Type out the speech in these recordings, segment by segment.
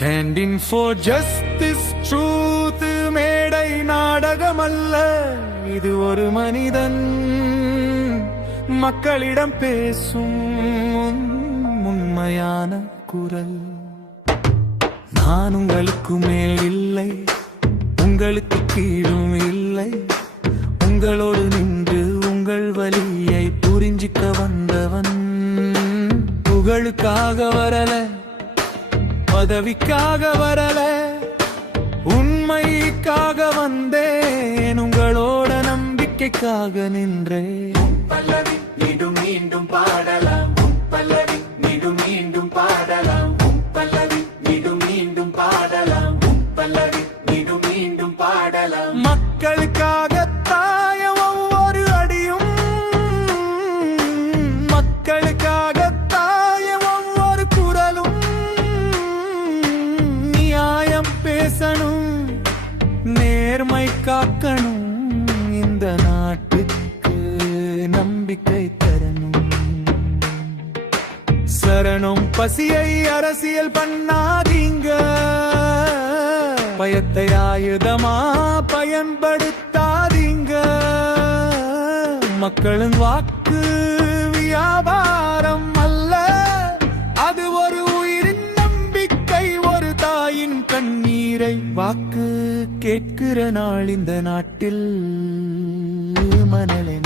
Standing for justice, truth மேடை நாடகமல்ல, இது ஒரு மனிதன் மக்களிடம் பேசும் உண்மையான குரல். நான் உங்களுக்கு மேல் இல்லை, உங்களுக்கு கீழும் இல்லை, உங்களோடு நின்று உங்கள் வலியை புரிஞ்சிக்க வந்தவன். புகழுக்காக வரல, பதவிக்காக வரல, உண்மைக்காக வந்தேன், உங்களோட நம்பிக்கைக்காக நின்றேன். பல்லவி மீண்டும் மீண்டும் பாடலாம், பல்லவி மீண்டும் மீண்டும் பாடலாம், பல்லவி மீண்டும் மீண்டும் பாடலாம், பல்லவி மீண்டும் மீண்டும் பாடலாம். மக்களுக்காக தாய ஒவ்வொரு அடியும், மக்களுக்காக தாய ஒவ்வொரு குரலும், நியாயம் பேசணும், நேர்மை காக்கணும், இந்த நாட்டுக்கு நம்பிக்கை தரணும். சரணம் பசியை அரசியல் பண்ணாதீங்க, பயத்தை ஆயுதமா பயன்படுத்தாதீங்க. மக்களின் வாக்கு வியாபாரம் அல்ல, அது ஒரு உயிரின் நம்பிக்கை, ஒரு தாயின் கண்ணீரை வாக்கு கேட்கிற நாள் இந்த நாட்டில். மணலை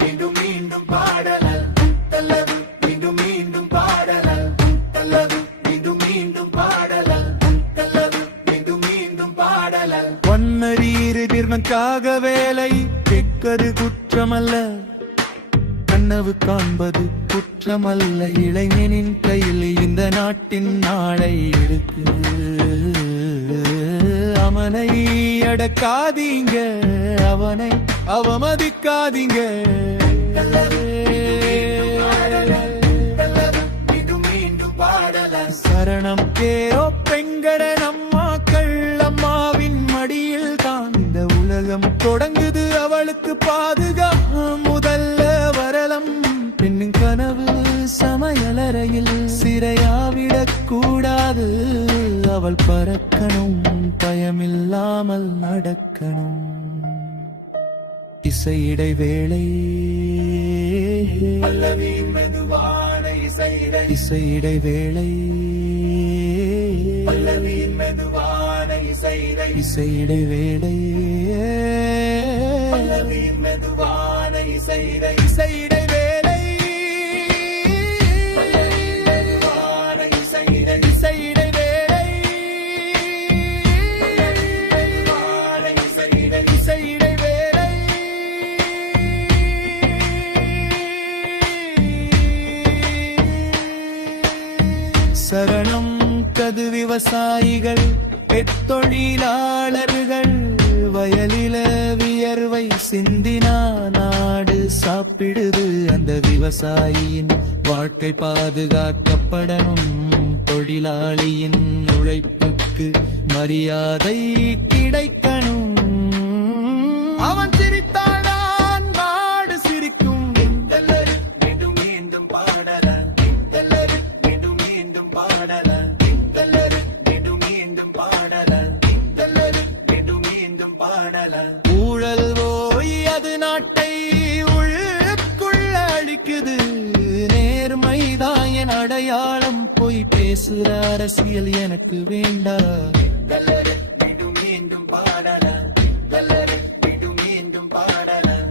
மீண்டும் மீண்டும் பாடலாம், பல்லவி மீண்டும் மீண்டும் பாடலாம், பல்லவி மீண்டும் மீண்டும் பாடலாம், பல்லவி மீண்டும் மீண்டும் பாடலாம். பொன்னரீரு தீர்மக்காக வேலை கேட்கது குற்றமல்ல, கனவு காண்பது குற்றமல்ல. இளைஞனின் கையில் இந்த நாட்டின் நாளை இருக்கு, அவனை அடக்காதீங்க, அவனை அவமதிக்காதீங்க. சரணம் கேரோ பெங்கட நம்மாக்கள், அம்மாவின் மடியில் தான் இந்த உலகம் தொடங்குது. அவளுக்கு பாதுகாப்பு முதல்ல வரலம், பெண்ணின் கனவு சமையலறையில் சிறையாவிடக் கூடாது. அவள் பறக்கணும், பயமில்லாமல் நடக்கணும். இசை இடைவேளை, பல்லவி மெதுவான இசை இடைவேளை, பல்லவி மெதுவான இசை இடைவேளை, பல்லவி மெதுவான இசை இடைவேளை, பல்லவி மெதுவான இசை இடைவேளை, இசை இடைவேளை. சரணம் கது விவசாயிகள், தொழிலாளர்கள், வயலில வியர்வை சிந்தினா நாடு சாப்பிடுது. அந்த விவசாயியின் வாழ்க்கை பாதுகாக்கப்படணும், தொழிலாளியின் உழைப்புக்கு மரியாதை கிடைக்கணும். அவன் சிரித்தாடான் நாடு சிரிக்கும். மீண்டும் மீண்டும் பாடலாம், மீண்டும் மீண்டும் பாடலாம், மீண்டும் மீண்டும் பாடலாம், மீண்டும் மீண்டும் பாடலாம். ஊழல் போய் அது நாட்டை உள்ளுக்குள்ள அழிக்குது, நேர்மைதான் என் அடையாளம். போய் பேசுற அரசியல் எனக்கு வேண்டாம். மீண்டும் மீண்டும் பாடலாம், மீண்டும் மீண்டும் பாடலாம்,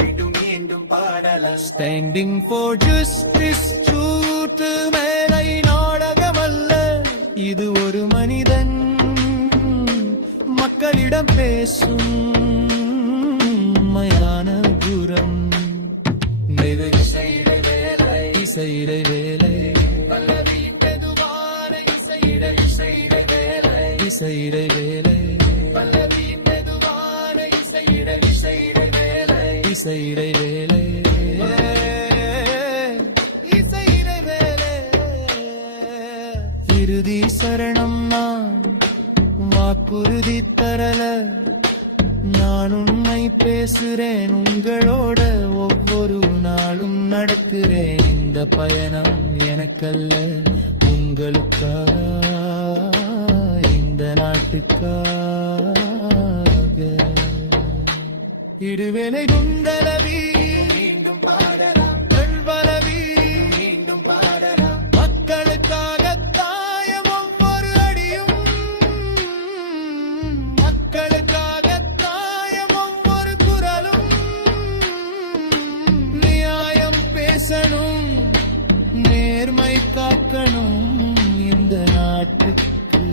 மீண்டும் மீண்டும் பாடலாம். ஸ்டாண்டிங் ஃபார் ஜஸ்டிஸ், ட்ரூத் மேலை நாடகமல்ல, இது ஒரு மனிதன் மக்களிடம் பேசும் உண்மையான குரம். இசை இடைவேளை, இசை இடைவேளை, பல்லவி மெதுவான இசை இடைவேளை, இசை இடைவேளை, பல்லவி மெதுவான இசை இடைவேளை, இசை இடைவேளை, இசை இடைவேளை. இறுதி சரணம் நான் வாக்குறுதி தரல, நான் உண்மை பேசுறேன், உங்களோட ஒவ்வொரு நாளும் நடக்கிறேன். இந்த பயணம் எனக்கல்ல, உங்க உங்களுக்காக இந்த நாட்டுக்காக இடுவேனை குண்டலவி மீண்டும் பாடலாம் கண்பலவி மீண்டும் பாடலாம் மக்களுக்காக தாயம் ஒவ்வொரு அடியும் மக்களுக்காக தாயம் ஒவ்வொரு குரலும் நியாயம் பேசணும் நேர்மை காக்கணும் இந்த நாட்டுக்கு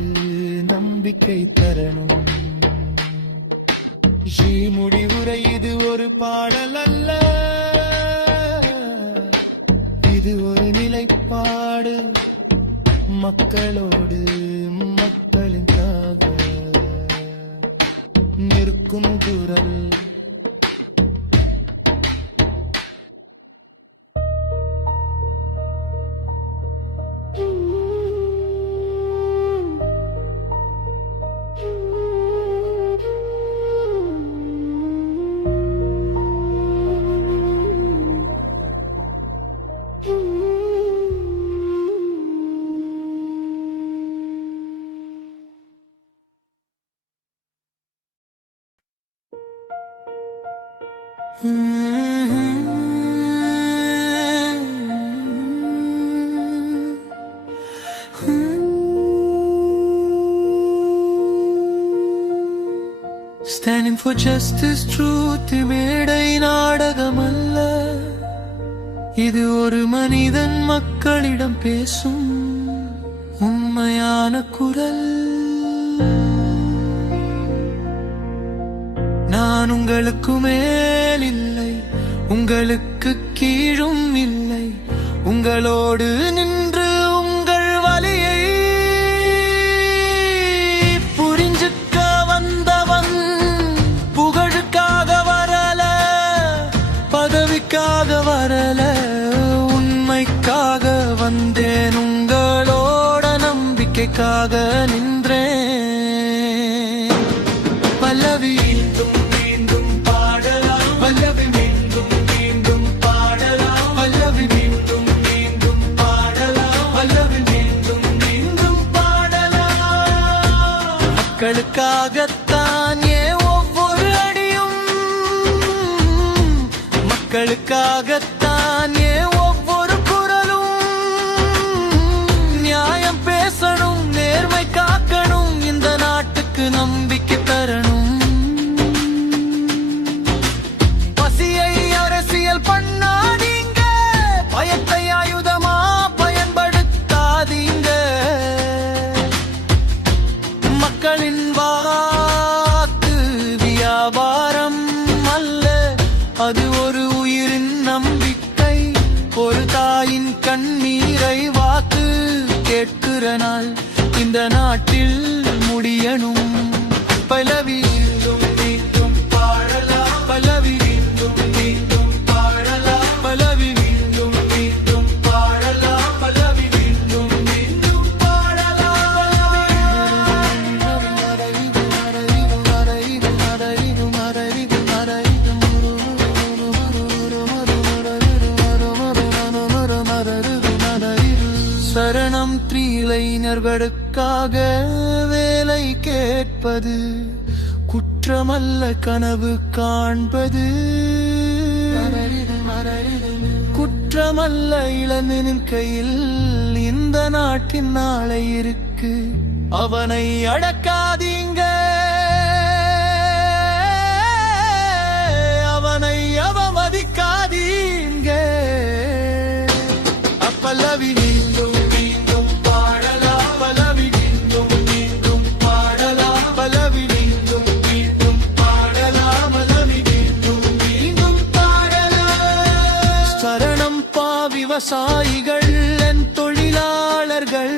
நம்பிக்கை தரணும் முடிவுரை இது ஒரு பாடல் அல்ல இது ஒரு நிலைப்பாடு மக்களோடு மக்களுக்காக நிற்கும் குரல் Standing for justice, truth, மேடை நாடகமல்ல இது ஒரு மனிதன் மக்களிடம் பேசும் உண்மையான குரல் நான் உங்களுக்கு மேல் இல்லை உங்களுக்கு கீழும் இல்லை உங்களோடு நின்று உங்கள் வலியை புரிஞ்சுக்க வந்தவன் புகழுக்காக வரல பதவிக்காக வரல உண்மைக்காக வந்தேன் உங்களோட நம்பிக்கைக்காக நின்றேன் பல்லவி மீண்டும் பாடலாம் பல்லவி மீண்டும் மீண்டும் பாடலாம் பல்லவி மீண்டும் மீண்டும் பாடலாம் பல்லவி மீண்டும் மீண்டும் பாடலாம் மக்களுக்காகத்தான் ஒவ்வொரு அடியும் மக்களுக்காகத்தான் ஒவ்வொரு குரலும் நியாயம் பேசணும் நேர்மை காக்கணும் இந்த நாட்டுக்கு நம்பிக்கை தரணும் பசியை அரசியல் பண்ணாதீங்க பயத்தை ஆயுதமா பயன்படுத்தாதீங்க மக்களின் வாக்கு வியாபாரம் அல்ல அது ஒரு உயிரின் நம்பிக்கை ஒரு தாயின் கண்ணீரை வாக்கு கேட்கிற நாள் இந்த நாட்டில் முடியணும் பல்லவி மீண்டும் மீண்டும் பாடலாம் பல்லவி மீண்டும் மீண்டும் பாடலாம் பல்லவி மீண்டும் மீண்டும் பாடலாம் பல்லவி மீண்டும் மீண்டும் சரணம் த்ரீலைனர்களுக்காக வேலை கேட்பது குற்றமல்ல கனவு காண்பது குற்றமல்ல இளமனின் கையில் இந்த நாட்டின் நாளை இருக்கு அவனை அடக்காதீங்க அவனை அவமதிக்காதீங்க அப்பல்லவி மீண்டும் மீண்டும் பாடலாம் பல்லவி மீண்டும் மீண்டும் பாடலாம் பல்லவி மீண்டும் மீண்டும் பாடலாம் பல்லவி மீண்டும் மீண்டும் பாடலாம் சரணம் பா விவசாயிகள் என் தொழிலாளர்கள்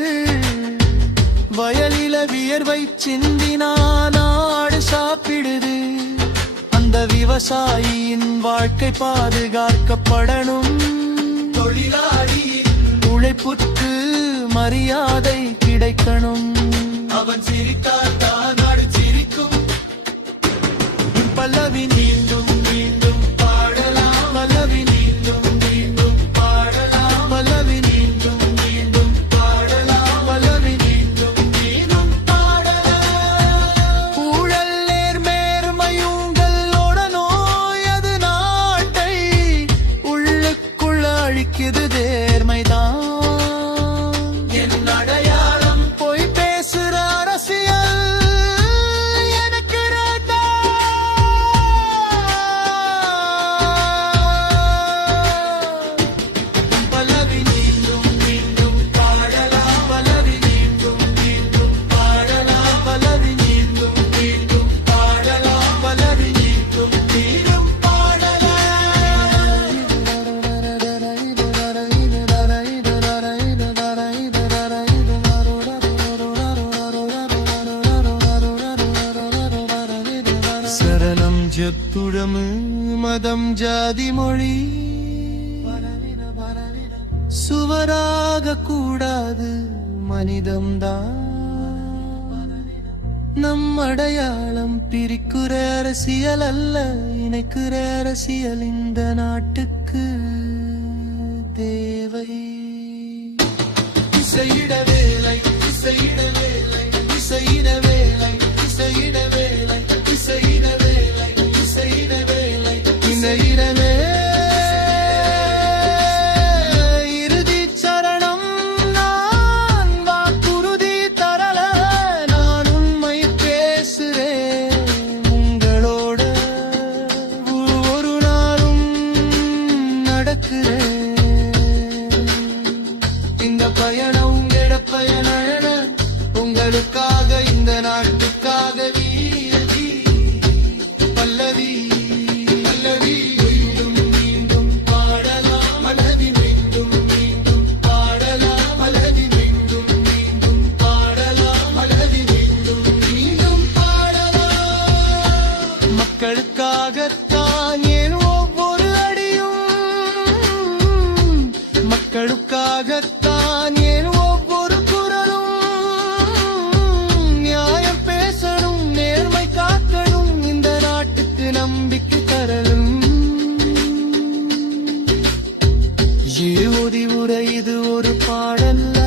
வயலில வியர்வை சிந்தினா நாடு சாப்பிடுது அந்த விவசாயியின் வாழ்க்கை பாதுகாக்கப்படணும் தொழிலாளியின் உழைப்புக்கு மரியாதை கிடைக்கணும் அவன் சிரித்தால் தான் நாடு சிரிக்கும் பல்லவி மீண்டும் மீண்டும் பாடலாம் பல்லவி மீண்டும் மீண்டும் பாடலாம் பல்லவி மீண்டும் மீண்டும் பாடலாம் சொத்துடமு மதம் ஜாதி மொழி சுவராக கூடாது மனிதம்தான் நம் அடையாளம் பிரிக்குற அரசியல் அல்ல இணைக்குற அரசியல் இந்த நாட்டுக்கு தேவை இசையிட வேலை இசையிட வேலை இசையிட வேலை இசையிட வேலை இசையிட வேலை இசையிட வேலை இசையிட வேலை இறுதி சரணம் நான் வாக்குறுதி தரல நான் உண்மை பேசுறேன் உங்களோட ஒரு நாளும் நடக்கிறேன் இந்த பயணம் பயண உங்களுக்காக இந்த நாட்டுக்காக வீரதி பல்லவி பல்லவி மீண்டும் மீண்டும் பாடலாம் மலதி மீண்டும் மீண்டும் பாடலாம் மலதி மீண்டும் மீண்டும் பாடலாம் மலதி மீண்டும் மீண்டும் பாடலாம் மக்களுக்காகத்தான் ஏன் ஒவ்வொரு அடியும் மக்களுக்காகத்தான் ஏன் ஒவ்வொரு குரலும் நியாயம் பேசணும் நேர்மை காக்கணும் இந்த நாட்டுக்கு நம்பிக்கை தரலும் இது ஒரு உரை இது ஒரு பாடல்ல